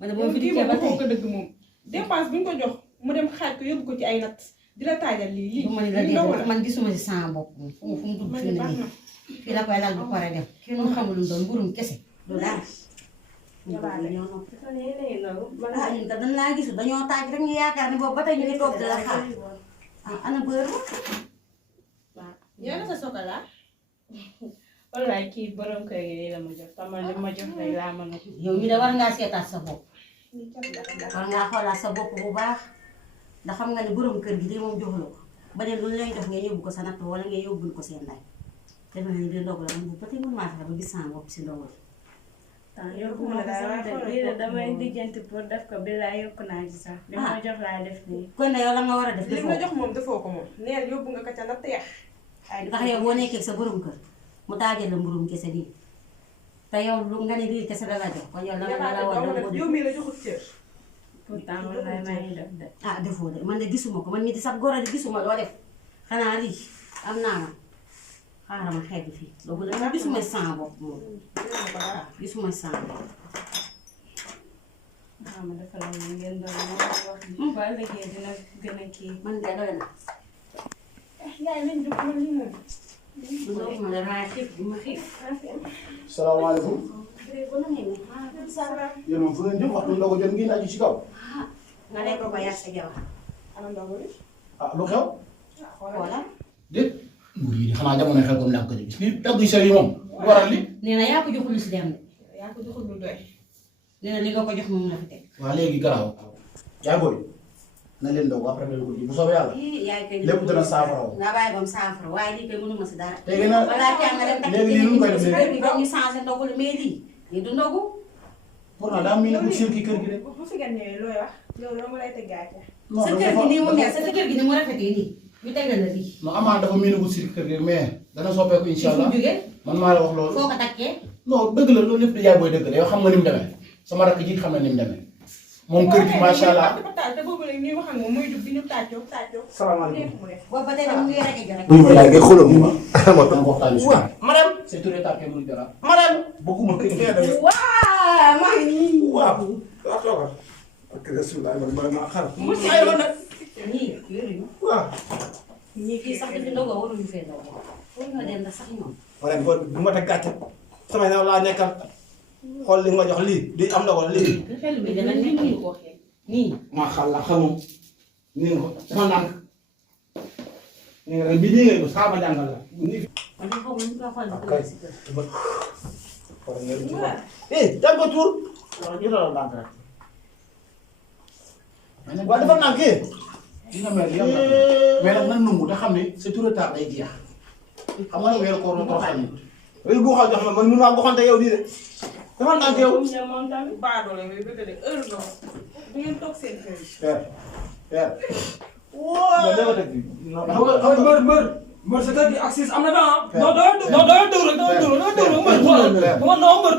ma ne boo fi dikkee ba tey ko dëgg moom dépense bi nga ko jox mu dem xaaj ko yóbbu ko ci ay natt di la taajal lii bu ma ne la dee man gisuma ci sama bopp moom fu mu dugg fi mu ne nii fii la koy lal bu pare dem kenn xamul lu doon mburum kese du dara ah ñun dañ laa gisul dañoo taaj rek ñu yaakaar ne boobu ba tey ñu ngi toog di la xaar ah ana bër ba waaw yow na sa sokola wallaay kii borom kër gi la ma jox tamal li ma jox rek laa mën a yow ñu de war ngaa seetaat sa bopp war ngaa xoolaat sa bopp bu baax ndax xam nga ne borom kër gi lii moom joxu la ko ba ne lu ñu lay jox nga yóbbu ko sa natt wala nga yóbbul ko seen ndey defe naa ne di ndog la man bu peut-être mën maa fexe ba gis sama bopp si ndogal yokku ma dara de lii de damay lijjanti pour def ko billaay yokku naa ci sax li ma jox laa def nii kon yow la nga war a def li nga jox moom defoo ko moom neel yóbbu nga ko ca natt yax ndax yow boo nekkee sa borom kër mu taajal la mburum kese nii te yow lu nga ne lii kese la la jox kon yow la nga war a def yow mii la joxut cër pourtant wallaay maa ngi def de ah defoo de man de gisuma ko man mii di sax góor a di gisuma loo def xanaa lii am naa ma xaaral ma xeetu fii loolu la man gisuma sama bopp moom gisuma sama bopp waaw ma defal la ngeen doon wax ba liggéey dina gën a kii man de doy na yaay nañ jóg man lii moom loolu ma la raay xiif bi ma xiif salaamaaleykum. yéen moom fu ngeen jëm waxtu ndogu jot ngeen aju ci kaw. nga lekk ko yàq sa jabar ana ndogu li ah lu xew. xoolal déet. nguur yi xanaa jamono xew comme ni am ko gis lii dagg yu sew yi moom lu waral li. nee na yaa ko joxul si dem de yaa ko joxul lu doy nee na li nga ko jox moom la fi teg waaw léegi garaaw. yaa booy na leen ndogu après nga ko ji bu soobee yàlla. yaay koy lépp dana saafara wu. nga bàyyi ba mu saafara waaye lii koy mënuma si dara léegi nag balaa caa nga dem takk léegi lii nu mu koy si defee kër gi ba ñu changé ndogu li mais lii du ndogu pourtant daa mel ni bu sirki kër gi rek. bu fi ngeen ñëwee looy wax yow doo ma lay teg gàcce non sa kër gi nii mu mel sa kër gi ni mu rafetee nii ñu tegal la lii non amaa dafa mel ni bu sirki kër gi mais dana soppeeku incha fu mu allah jógee man maa la wax loolu. foo ko takkee non dëgg la loolu lépp di yaay booy dëgg la yow xam nga ni mu demee sama rakk ji xam na ni mu demee moom kër gi macha allah. te boobu léegi ñuy wax ak moom muy jug di ñu tàccoo salaamaaleykum. mu def boobu ba tey mu ngi rek rek oui voilà ngay xoolal ma. dama ko waxtaanee suuf. madame. c'est tout retard kenn mënu dara. madame. bëgguma kër gi. waaw maa ngi nii waaw. waaw toogal. ak rasulullah man maa xaar. aywa nag ñii yoruñu waaw. ñii fii sax dañu ndogoo waruñu fee ndogoo waruñoo dem ndax sax ñoom madame boo bu ma teg gàcce. sama yow laa nekkal. xool li nga ma jox lii lii am na ko lii. xel bi dana nekk nii maa xal la xamum. nii nga ko dafa nànk. nii nga bii nii nga ko saa ma jàngal la. nii. man de xaw ma nu ñu koy xool kay. jàng ko tuur. waaw ñu doon ndànk rek. waaw dafa nànk dina mel yàlla mais nag nan nangu te xam ne c'est tout retard day jeex xam nga ne weeru koor la toroxal nit. léegi guuxal jox ma man mën naa guuxante yow nii de. dafa nànk yow. moom tamit baadoo la ngay bëgg de heure la bu ngeen toog seen kër yi père père. mais dama teg bi. non xam nga xam nga mbër sa kër gi ak siis am na temps non doo dóor rek mbër xoolal bu ma noo mbër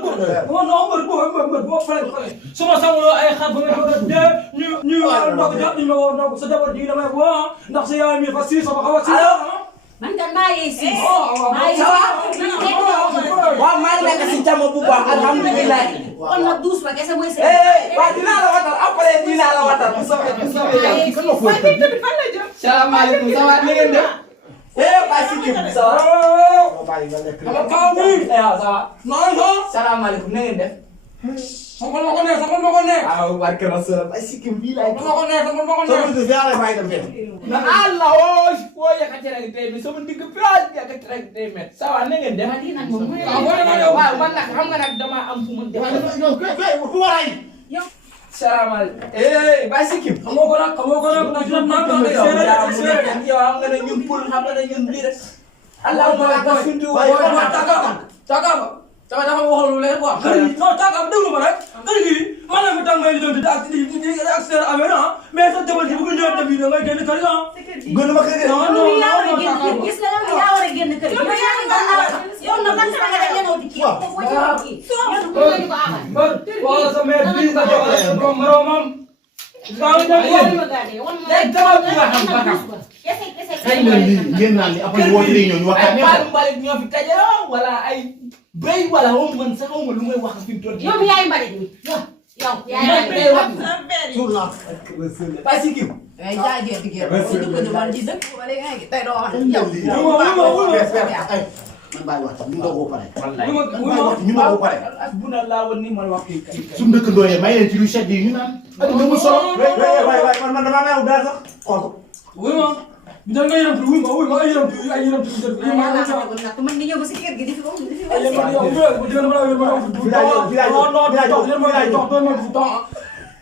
bu ma fale su ma sanguloo ay xar ba nga bëgg a dee ñu ndog jàpp ñu ma woo ndog sa jabar ji damay woo ndax sa yaay mi fa siis sama xaw a siis man kan maa yee si waaw maa ngi nekk si jàmm bu baax alhamdulilah. kon nag douze ba kese mooy seen waaw dinaa la watal après dinaa la watal bu soobee bu soobee yàlla. kan la fooy tamit fan la jëm salaamaaleykum ça va ni ngeen def. Baye Sikkim ça va. Bàyyi kaw bi. waaw ça va. non salaamaaleykum na ngeen def. sagal ma ko ne waaw barke Rasul Baye Sikkim bii laay. sagal ma ko ne soo ko yàlla bàyyi dem fenn. na Allah woo foo yëkkati rek tey bi sama digg place bi yëkkati rek tey met ça va na ngeen def. ma lii nag moom mooy waaw man nag xam nga nag dama am fu mu def. bu waray. salaamaaleykum. Baye Sikkim. xamoo ko nag ndax jot naa ko ne séeréer yow xam nga ne ñun pul xam nga ne ñun lii rek. allahumma lakal sundu wa Cakaaba dafa waxoon lu leer quoi. kër gi non Cakaaba déglu ma rek. kër gi man la fi tàng may doon di ak seen affaire ah mais sa jabar ji bu ko ñëwee tamit da ngay génn kër gi ah. gën ma kër gi. non gis nga yow yaa war a génn kër yow yaa ngi yow nag man sama nga dem ñëw di kii foo ci wax kii yow ko ñu ko amal mbër wala sa mère bii sa jabar sa borom moromam. kañ la lii ngeen naan li après woote léegi ñëw ñu waxtaan ay Paalu Mbalit ñoo fi tajaloo wala ay béy wala xaw ma man sax xaw ma lu may wax fi mu toll nii. yow mi yaay mbalit mi yow yaa ngi yaa sa affaire yi. suur naa. Pas si kii. ngay jaay gerte gi rek bu dugg ñu man ji dëkk wala ngay tey doo wax yow yow. man bàyyi wax ñu ndogoo pare. wallaay. man bàyyi wax ñu ndogoo pare. bu na laa woon ni ma wax kii kii. suñu dëkkandoo yi may leen ci lu sedd yi ñu naan. adduna mu solo. waay man damaa neew daal sax xool ko. wuy ma da nga yërëm wuy ma ay yërëm ay yërëm yàlla xamagul nag man nga ñëw ba si kër gi di fi wax di fi ay wax. yërëm yow bu dina mën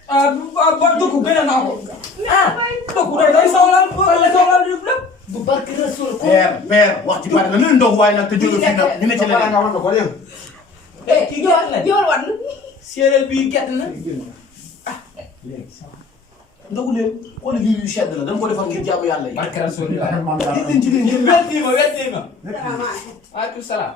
a ba dëkku gën naa ko dëkku day soxla lépp bu barke Rasul ko. père wax ci bari na lu ndog waaye nag te jóge fi nag ñu ne ci leneen. nga wan ko léegi. kii gerte la. yow wan. séeréer bi gerte na. ndogu leen xool lii yu sedd la dañ ko defal ngir jaamu yàlla yi. barke Rasulillah. nit leen ci leen ngeen naan. wetti ma. waaleykum salaam.